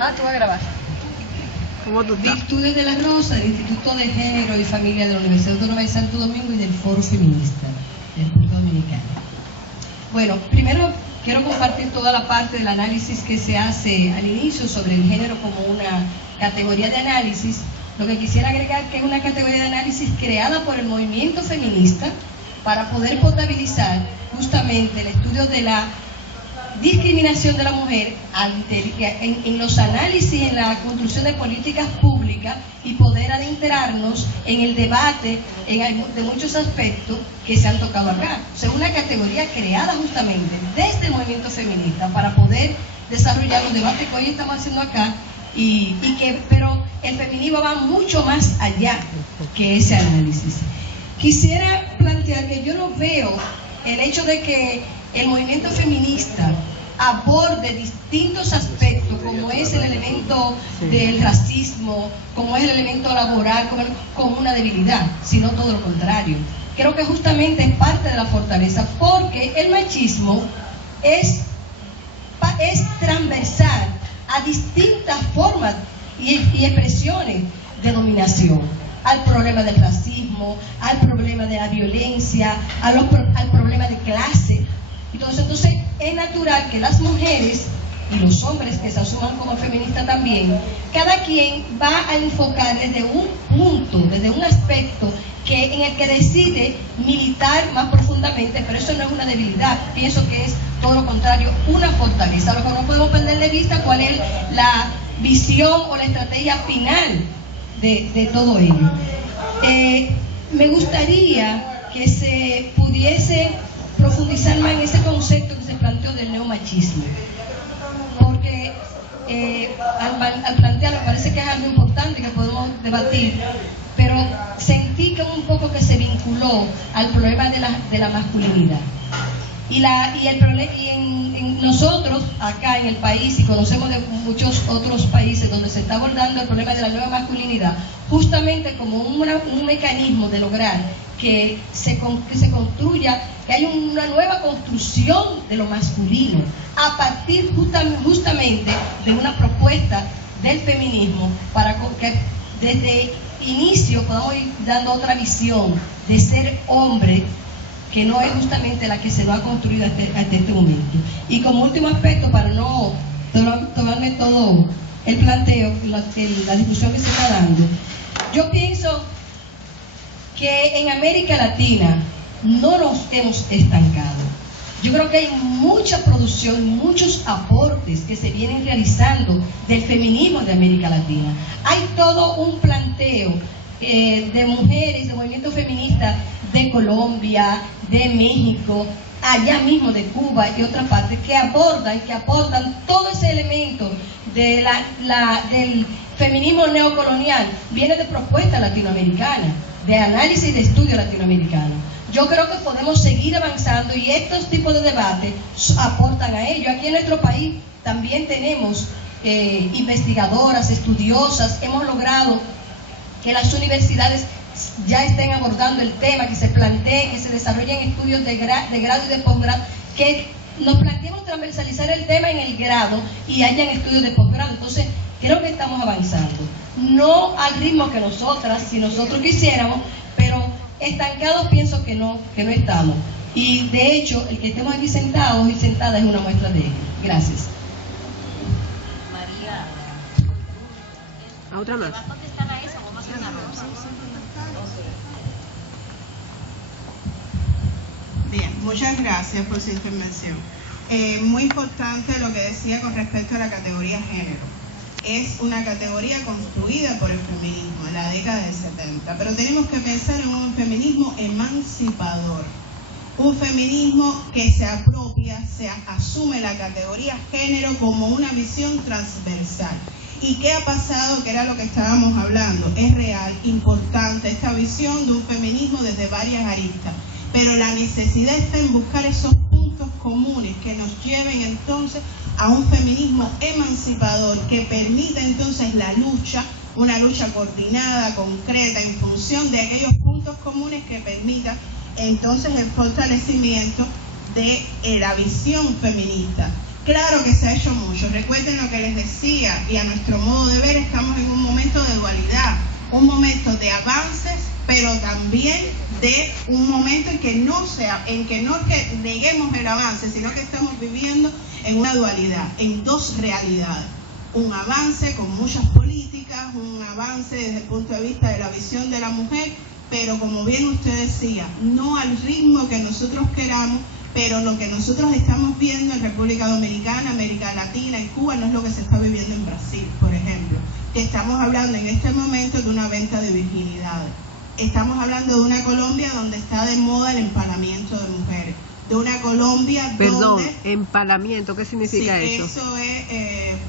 Ah, tú vas a grabar. ¿Cómo tú estás? Virtudes de la Rosa, del Instituto de Género y Familia de la Universidad Autónoma de Santo Domingo y del Foro Feminista de República Dominicana. Bueno, primero quiero compartir toda la parte del análisis que se hace al inicio sobre el género como una categoría de análisis. Lo que quisiera agregar que es una categoría de análisis creada por el movimiento feminista para poder potabilizar justamente el estudio de la discriminación de la mujer en los análisis, en la construcción de políticas públicas y poder adentrarnos en el debate de muchos aspectos que se han tocado acá. O sea, una categoría creada justamente desde el movimiento feminista para poder desarrollar los debates que hoy estamos haciendo acá pero el feminismo va mucho más allá que ese análisis. Quisiera plantear que yo no veo el hecho de que el movimiento feminista aborde distintos aspectos, como es el elemento del racismo, como es el elemento laboral, como una debilidad, sino todo lo contrario. Creo que justamente es parte de la fortaleza, porque el machismo es transversal a distintas formas y expresiones de dominación, al problema del racismo, al problema de la violencia, al problema de clase. Entonces es natural que las mujeres y los hombres que se asuman como feministas también, cada quien va a enfocar desde un punto, desde un aspecto en el que decide militar más profundamente, pero eso no es una debilidad, pienso que es todo lo contrario, una fortaleza. Lo que no podemos perder de vista cuál es la visión o la estrategia final de todo ello. Me gustaría que se pudiese profundizar más en ese concepto que se planteó del neomachismo, porque al plantearlo parece que es algo importante que podemos debatir, pero sentí que un poco que se vinculó al problema de la masculinidad. En nosotros, acá en el país, y conocemos de muchos otros países donde se está abordando el problema de la nueva masculinidad, justamente como un mecanismo de lograr que se construya, que haya una nueva construcción de lo masculino, a partir justamente de una propuesta del feminismo, para que desde inicio podamos ir dando otra visión de ser hombre, que no es justamente la que se nos ha construido hasta este momento. Y como último aspecto, para no tomarme todo el planteo, la discusión que se está dando, yo pienso que en América Latina no nos hemos estancado. Yo creo que hay mucha producción, muchos aportes que se vienen realizando del feminismo de América Latina. Hay todo un planteo de mujeres, de movimiento feminista de Colombia, de México, allá mismo de Cuba y otras partes, que aportan todo ese elemento del feminismo neocolonial, viene de propuesta latinoamericana, de análisis de estudio latinoamericano. Yo creo que podemos seguir avanzando y estos tipos de debates aportan a ello. Aquí en nuestro país también tenemos investigadoras, estudiosas, hemos logrado que las universidades ya estén abordando el tema, que se planteen, que se desarrollen estudios de grado y de posgrado, que nos planteemos transversalizar el tema en el grado y hayan estudios de posgrado. Entonces, creo que estamos avanzando. No al ritmo que nosotras, si nosotros quisiéramos, pero estancados pienso que no estamos. Y de hecho, el que estemos aquí sentados y sentadas es una muestra de ello. Gracias. María. ¿A otra más? ¿Vas a contestar a eso o vamos a hacer una rosa? Bien, muchas gracias por su intervención. Muy importante lo que decía con respecto a la categoría género. Es una categoría construida por el feminismo en la década del 70, pero tenemos que pensar en un feminismo emancipador, un feminismo que se apropia, asume la categoría género como una visión transversal. ¿Y qué ha pasado? Que era lo que estábamos hablando. Es real, importante esta visión de un feminismo desde varias aristas, pero la necesidad está en buscar esos puntos comunes que nos lleven entonces a un feminismo emancipador que permita entonces la lucha, una lucha coordinada, concreta, en función de aquellos puntos comunes que permitan entonces el fortalecimiento de la visión feminista, Claro que se ha hecho mucho. Recuerden lo que les decía, y a nuestro modo de ver estamos en un momento de dualidad, un momento de avances, pero también de un momento en que no que neguemos el avance, sino que estamos viviendo en una dualidad, en dos realidades. Un avance con muchas políticas, un avance desde el punto de vista de la visión de la mujer, pero como bien usted decía, no al ritmo que nosotros queramos, pero lo que nosotros estamos viendo en República Dominicana, América Latina y Cuba no es lo que se está viviendo en Brasil, por ejemplo. Que estamos hablando en este momento de una venta de virginidades. Estamos hablando de una Colombia donde está de moda el empalamiento de mujeres. De una Colombia donde... empalamiento, ¿qué significa eso? Eso es,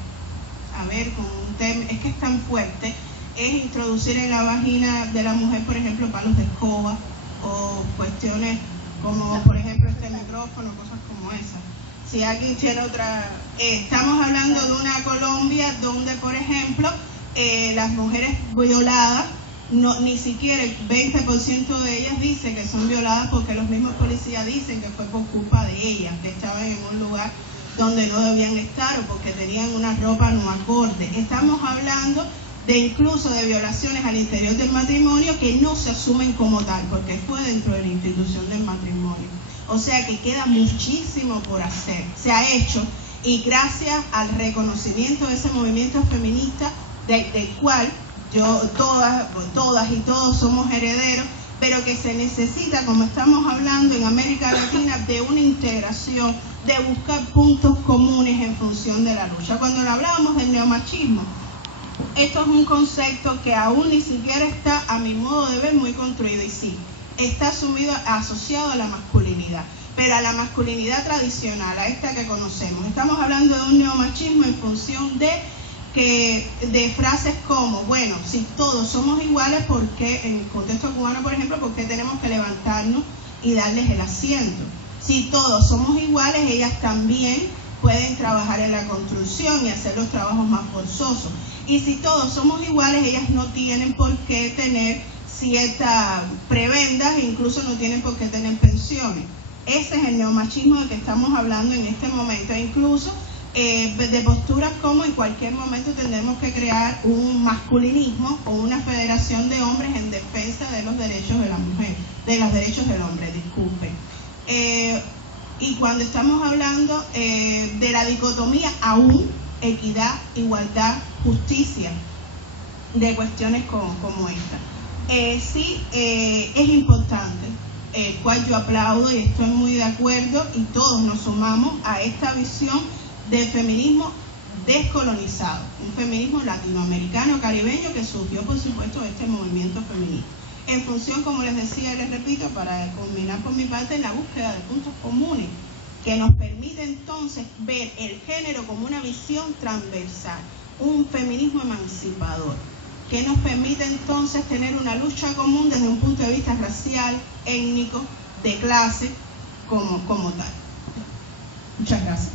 a ver, con un tema, es que es tan fuerte, es introducir en la vagina de la mujer, por ejemplo, palos de escoba o cuestiones como, por ejemplo, este micrófono, cosas como esas. Si alguien tiene otra... estamos hablando de una Colombia donde, por ejemplo, las mujeres violadas, ni siquiera el 20% de ellas dice que son violadas porque los mismos policías dicen que fue por culpa de ellas, que estaban en un lugar donde no debían estar o porque tenían una ropa no acorde. Estamos hablando de incluso de violaciones al interior del matrimonio que no se asumen como tal, porque fue dentro de la institución del matrimonio. O sea que queda muchísimo por hacer. Se ha hecho, y gracias al reconocimiento de ese movimiento feminista del cual todas y todos somos herederos, pero que se necesita, como estamos hablando en América Latina, de una integración, de buscar puntos comunes en función de la lucha. Cuando hablábamos del neomachismo, esto es un concepto que aún ni siquiera está, a mi modo de ver, muy construido, y sí, está asociado a la masculinidad, pero a la masculinidad tradicional, a esta que conocemos. Estamos hablando de un neomachismo en función de frases como, bueno, si todos somos iguales, ¿por qué, en el contexto cubano, por ejemplo, por qué tenemos que levantarnos y darles el asiento? Si todos somos iguales, ellas también pueden trabajar en la construcción y hacer los trabajos más forzosos. Y si todos somos iguales, ellas no tienen por qué tener ciertas prebendas e incluso no tienen por qué tener pensiones. Ese es el neomachismo del que estamos hablando en este momento. E incluso de posturas como en cualquier momento tendremos que crear un masculinismo o una federación de hombres en defensa de los derechos de la mujer, de los derechos del hombre, disculpen. Y cuando estamos hablando de la dicotomía aún, equidad, igualdad, justicia, de cuestiones como esta. Sí, es importante, cual yo aplaudo y estoy muy de acuerdo, y todos nos sumamos a esta visión de feminismo descolonizado, un feminismo latinoamericano, caribeño, que surgió, por supuesto, de este movimiento feminista. En función, como les decía y les repito, para culminar por mi parte, en la búsqueda de puntos comunes, que nos permite entonces ver el género como una visión transversal, un feminismo emancipador, que nos permite entonces tener una lucha común desde un punto de vista racial, étnico, de clase, como tal. Muchas gracias.